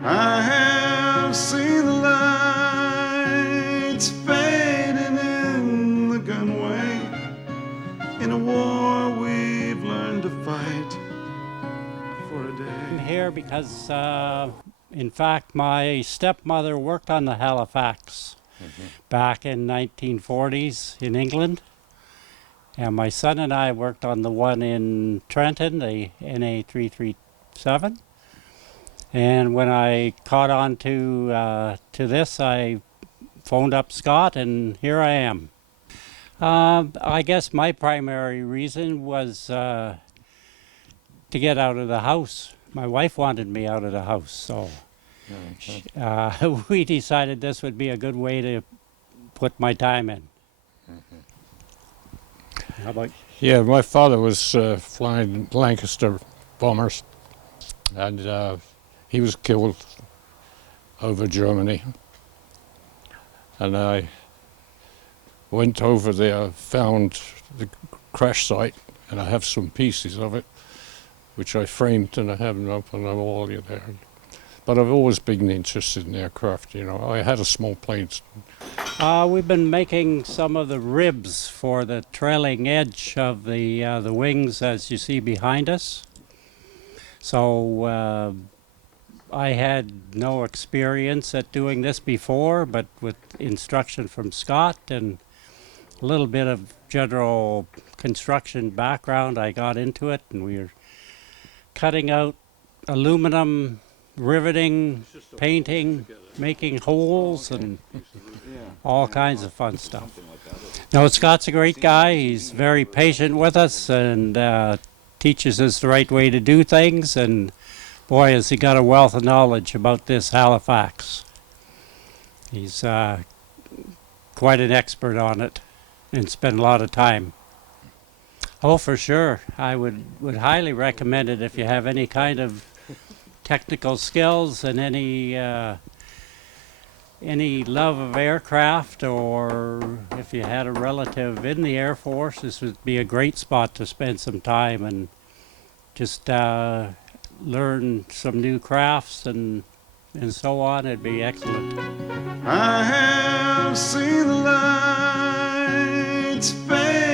I have seen the lights fading in the gunway. In a war we've learned to fight for a day. I'm here because, in fact, my stepmother worked on the Halifax back in 1940s in England. And my son and I worked on the one in Trenton, the NA337. And when I caught on to this, I phoned up Scott, and here I am. I guess my primary reason was to get out of the house. My wife wanted me out of the house, so we decided this would be a good way to put my time in. How about? Yeah, my father was flying Lancaster bombers, and he was killed over Germany. And I went over there, found the crash site, and I have some pieces of it, which I framed, and I have them up on the wall there. But I've always been interested in aircraft, you know. I had a small plane. We've been making some of the ribs for the trailing edge of the wings, as you see behind us. So I had no experience at doing this before, but with instruction from Scott and a little bit of general construction background, I got into it, and we were cutting out aluminum, riveting, painting, making holes, and all kinds of fun stuff. No, Scott's a great guy. He's very patient with us and teaches us the right way to do things, and boy, has he got a wealth of knowledge about this Halifax. He's quite an expert on it and spent a lot of time. Oh, for sure. I would highly recommend it if you have any kind of technical skills and any love of aircraft, or if you had a relative in the Air Force, this would be a great spot to spend some time and just learn some new crafts and so on. It'd be excellent. I have seen the lights fade